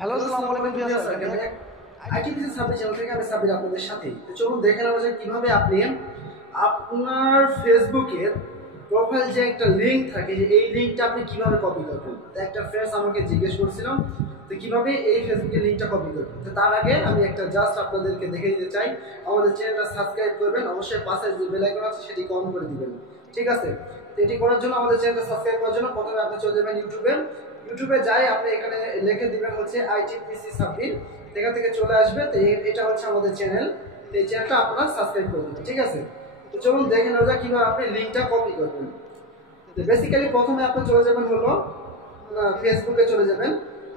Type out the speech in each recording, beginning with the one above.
Hello, আসসালামু আলাইকুম viewers. আইটিপিসি Sabbir channel থেকে আমি সাব্বির আপনাদের সাথে। তো চলুন দেখে নেওয়া যাক কিভাবে আপনি আপনার ফেসবুকের প্রোফাইল যে একটা লিংক থাকে, যে এই লিংকটা আপনি কিভাবে কপি করবেন। তো একটা ফ্রেন্ডস আমাকে জিজ্ঞেস করছিলাম তো কিভাবে এই ফেসবুকের লিংকটা কপি করবেন। তো তার আগে আমি একটা জাস্ট আপনাদেরকে দেখে দিতে চাই, আমাদের চ্যানেলটা সাবস্ক্রাইব করবেন, অবশ্যই পাশে যে বেল আইকন আছে সেটি অন করে দিবেন, ঠিক আছে। তো এটি করার জন্য, আমাদের চ্যানেলটা সাবস্ক্রাইব করার জন্য প্রথমে আপনি চলে যাবেন ইউটিউবে যাই আপনি এখানে লিখে দিবেন হচ্ছে আইটিপিসি সাব্বির, এখান থেকে চলে আসবে। তো এটা হচ্ছে আমাদের চ্যানেল, এই চ্যানেলটা আপনারা সাবস্ক্রাইব করে দিবেন, ঠিক আছে। তো চলুন দেখে নেওয়া যাক কিভাবে আপনি লিংকটা কপি করবেন। তো বেসিক্যালি প্রথমে আপনি চলে যাবেন হলো ফেসবুকে চলে যাবেন।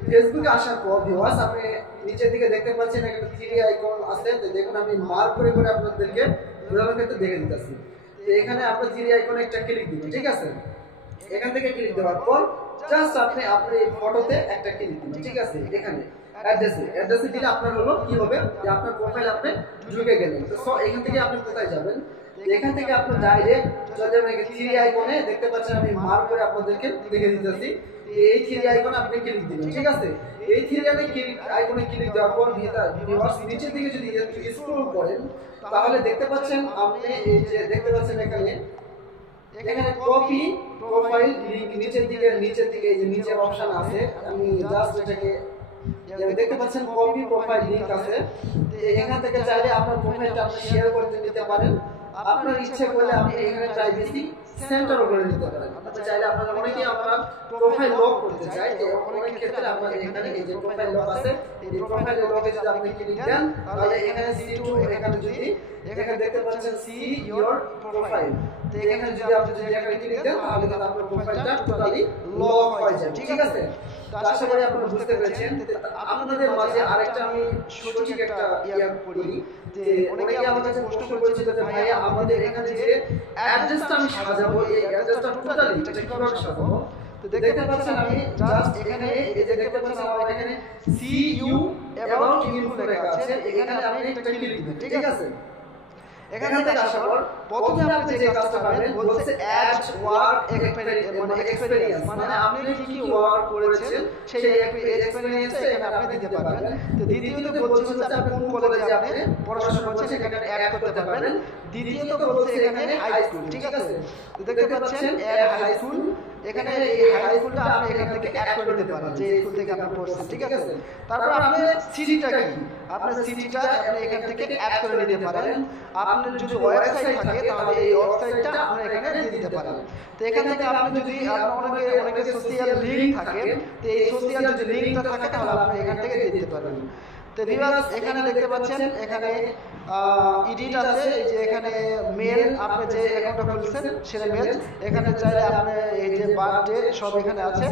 ফেসবুকে আসার পর ভিউয়ার্স আপনি নিচের দিকে দেখতে পাচ্ছেন এখানে থ্রি আইকন আছে। তো দেখুন আমি মার্ক করে করে আপনাদেরকে বোঝানোর ক্ষেত্রে দেখে দিতেছি। তো এখানে আপনি থ্রি আইকনে একটা ক্লিক দিবেন, ঠিক আছে। এখান থেকে ক্লিক দেওয়ার পর জাস্ট আপনি আপনার এই ফটোতে একটা ক্লিক দিবেন, ঠিক আছে। এখানে অ্যাড্রেসে দিলে আপনার হলো কি হবে যে আপনার প্রোফাইল আপনি ঢুকে গেলেন। তো এখান থেকে আপনি কোথায় যাবেন, এখান থেকে আপনি ডাইরেক্ট চলে যাবেন থ্রি আইকনে। দেখতে পাচ্ছেন আমি মার্ক করে আপনাদেরকে দেখে দিতেছি। এই থ্রি আইকনে আপনি ক্লিক দিবেন, ঠিক আছে। এই থ্রি আইকনে ক্লিক দেওয়ার পর ভিউয়ার্স নিচের দিকে যদি স্ক্রল করেন তাহলে দেখতে পাচ্ছেন আপনি এই যে দেখতে পাচ্ছেন এখানে কপি প্রোফাইল লিংক নিচের দিকে এই যে নিচের অপশন আছে। আমি জাস্ট এটাকে দেখতে পাচ্ছেন কপি প্রোফাইল লিংক আছে। এখান থেকে চাইলে আপনার প্রোফাইলটা আপনি শেয়ার করতে নিতে পারেন। আপনার ইচ্ছে করলে আপনি এখানে প্রাইভেসি সেন্টারও করে দিতে পারেন। আপনি চাইলে আপনারা অনেকেই আমরা প্রোফাইল লক করতে চাই, তো অনেক ক্ষেত্রে আপনারা এখানে এই যে প্রোফাইল লক আছে, এই প্রোফাইল লকে যদি আপনি ক্লিক দেন তাহলে এখানে সি2 এখানে দেখতে পাচ্ছেন সি ইওর প্রোফাইল। তো এখানে যদি আপনি এখানে ক্লিক দেন তাহলে কিন্তু আপনার প্রোফাইলটা টোটালি লক হয়ে যাবে, ঠিক আছে। তো আশা করি আপনারা বুঝতে পেরেছেন। আপনাদের মাঝে আরেকটা আমি সঠিক একটা করি যে অনেকে আমার কাছে প্রশ্ন করেছিল যে ভাইয়া আমাদের এখানে যে অ্যাড্রেসটা আমি সাজাবো, এই অ্যাড্রেসটা টোটালি এটা কিভাবে সাজাবো। তো দেখতে পাচ্ছেন আমি জাস্ট এখানে এই যে দেখতে পাচ্ছেন আমার এখানে সি ইউ এবং ইনফো লেখা আছে। এখানে আপনি একটা ক্লিক দিবেন, ঠিক আছে। এখান থেকে আসার পর প্রথমে আপনি যে কাজটা পাবেন বলছে অ্যাড ওয়ার্ক এক্সপেরিয়েন্স, মানে আপনি কি কি ওয়ার্ক করেছেন সেই এক্সপেরিয়েন্সটা এখানে আপনি দিতে পারবেন। তো দ্বিতীয়ত বলছে হচ্ছে আপনি কোন কলেজে আপনি পড়াশোনা করছেন সেখানে অ্যাড করতে পারবেন। দ্বিতীয়ত বলছে এখানে হাই স্কুল, ঠিক আছে। তো দেখতে পাচ্ছেন অ্যাড হাই স্কুল, এখানে এই হাই স্কুলটা আপনি এখান থেকে অ্যাড করে দিতে পারেন যে স্কুল থেকে আপনি পড়ছেন, ঠিক আছে। তারপর আপনি সিটিটা কি, আপনার সিটিটা আপনি এখান থেকে অ্যাড করে নিতে পারেন। আপনার যদি ওয়েবসাইট থাকে তাহলে এই ওয়েবসাইটটা আপনি এখানে দিয়ে দিতে পারেন। তো এখান থেকে আপনি যদি আপনার অনেকে সোশ্যাল লিংক থাকে, তো এই সোশ্যাল যদি লিংকটা থাকে তাহলে আপনি এখান থেকে দিয়ে দিতে পারেন। তো ভিউয়ার্স এখানে দেখতে পাচ্ছেন এখানে এডিট আছে, যে এখানে মেল আপনি যে অ্যাকাউন্টটা খুলছেন সেটা মেল, এখানে চাইলে আপনি এই যে বার্থডে সব এখানে আছে।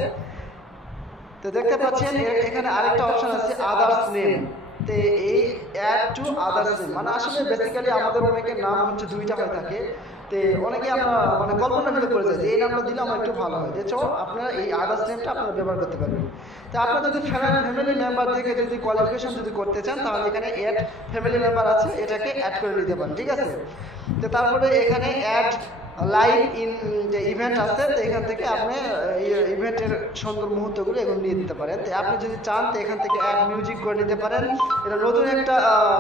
তো দেখতে পাচ্ছেন এখানে আরেকটা অপশন আছে আদার্স নেম। তো এই অ্যাড টু আদার্স নেম মানে আসলে বেসিক্যালি আমাদের অনেকের নাম হচ্ছে দুইটা হয়ে থাকে। তো অনেকে আমরা মানে কল্পনা করে যায় যে এই নামটা দিলে আমার একটু ভালো হয়, যে চো আপনারা এই আদার্স নেমটা আপনারা ব্যবহার করতে পারবেন। তো আপনারা যদি ফ্যামিলি মেম্বার থেকে যদি কোয়ালিফিকেশন যদি করতে চান তাহলে এখানে অ্যাড ফ্যামিলি মেম্বার আছে, এটাকে অ্যাড করে নিতে পারেন, ঠিক আছে। তো তারপরে এখানে অ্যাড লাইভ ইন যে ইভেন্ট আছে, তো এখান থেকে আপনি ইভেন্টের সুন্দর মুহূর্তগুলো এগুলো নিয়ে দিতে পারেন। তো আপনি যদি চান তো এখান থেকে অ্যাড মিউজিক করে নিতে পারেন। এটা নতুন একটা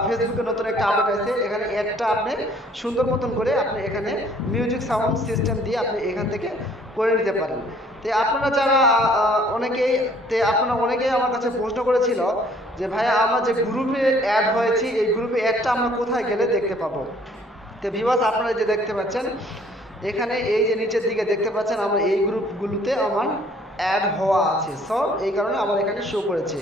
ফেসবুকে নতুন একটা আপডেট আছে, এখানে অ্যাডটা আপনি সুন্দর মতন করে আপনি এখানে মিউজিক সাউন্ড সিস্টেম দিয়ে আপনি এখান থেকে করে নিতে পারেন। তো আপনারা যারা অনেকেই আমার কাছে প্রশ্ন করেছিল যে ভাইয়া আমরা যে গ্রুপে অ্যাড হয়েছি এই গ্রুপে অ্যাডটা আমরা কোথায় গেলে দেখতে পাবো। তো ভিউয়ার্স আপনারা যে দেখতে পাচ্ছেন এখানে এই যে নিচের দিকে দেখতে পাচ্ছেন আমার এই গ্রুপগুলোতে আমার অ্যাড হওয়া আছে, সো এই কারণে আমার এখানে শো করেছে।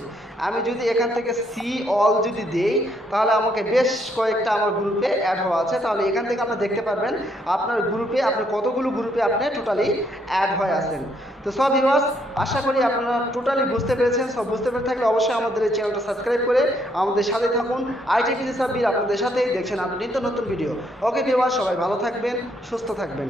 আমি যদি এখান থেকে সি অল যদি দেই তাহলে আমাকে বেশ কয়েকটা আমার গ্রুপে অ্যাড হওয়া আছে। তাহলে এখান থেকে আপনি দেখতে পারবেন আপনার গ্রুপে আপনি কতগুলো গ্রুপে আপনি টোটালি অ্যাড হয়ে আছেন। তো সব ভিউয়ার্স আশা করি আপনারা টোটালি বুঝতে পেরেছেন। সব বুঝতে পেরে থাকলে অবশ্যই আমাদের এই চ্যানেলটা সাবস্ক্রাইব করে আমাদের সাথে থাকুন। আইটিপিসি সাব্বির আপনাদের সাথেই দেখছেন আপনি নিত্য নতুন ভিডিও। ওকে ভিউয়ার্স সবাই ভালো থাকবেন, সুস্থ থাকবেন।